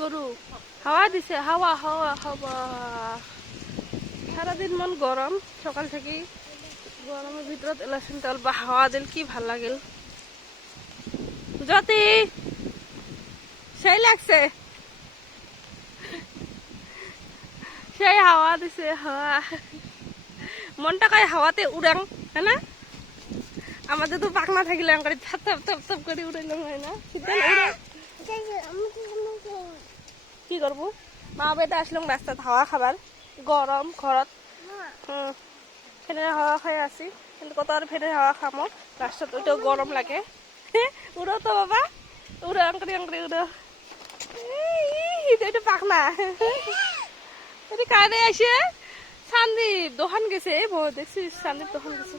গরু হাওয়া দিছে, হাওয়া হাওয়া হাওয়া। সারাদিন মন গরম, সকাল থেকেই গরমের ভিতৰত এলাচোন অল্প হাওয়া দিল, কি ভাল লাগিল। জ্যোতি সেই লাগছে, সেই হাওয়া দিছে, হাওয়া। মনটা কয় হাওয়াতে উড়াং, হ্যাঁ না? আমাদের তো পাখনা থাকিলে করে থাপ থাপ থাপ থাপ করে উড়াইলাম, হয় না? কি করবো, মা বেটা আসলাম রাস্তাত হাওয়া খাবার, গরম ঘরত। ফেনের হাওয়া খাই আছি, কিন্তু কত আর ফেনের হাওয়া খামো, রাস্তাত ওইটাও গরম লাগে। উড়ো তো বাবা, উড়ো অঙ্করি অঙ্করি উড়ো। এটা পাখনা, এটা কারে আসে? সন্দীপ দোকান গেছে, দেখছিস সন্দীপ দোকান গেছে,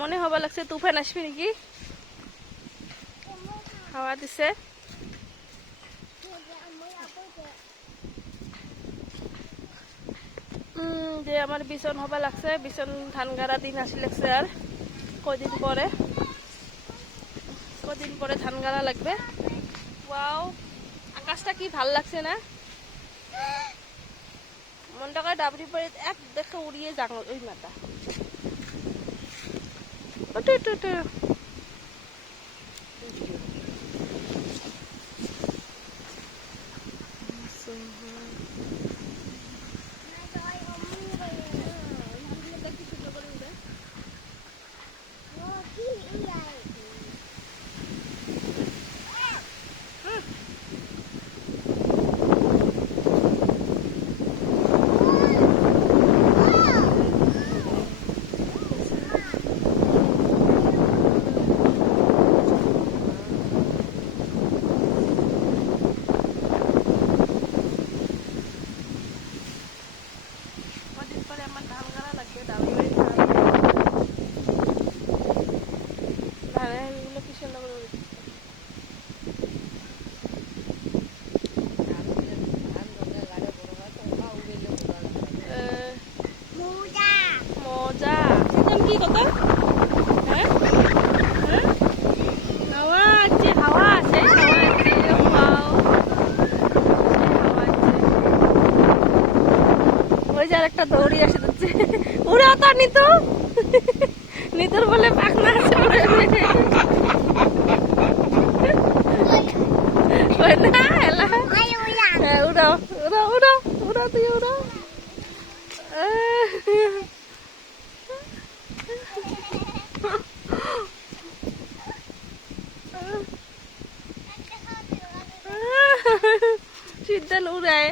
মনে হবা লাগছে তুফান আসবে নাকি। হাওয়া দিছে, যে আমার বিছন হবা লাগছে, বিছন ধান গাড়া দিন আসি লাগছে, আর কদিন পরে ধান গাড়া লাগবে। ওয়াও, আকাশটা কি ভাল লাগছে না? মনটা করে ডাবরি পরে এক দেখে উড়িয়ে যাং ওই মাথা। মজা কি কথা, হ্যাঁ হ্যাঁ, হাওয়া আছে, হাওয়া আছে, হাওয়া আছে, হাওয়া আছে। ওই যে একটা দৌড়ি আসে যাচ্ছে, উড়াও তো নিতু, নিতুর বলে পাখনা আছে, উড়াও উড়াও উড়াও উড়াও, তুই উড়াও। সিদ্ধান উড়ায়।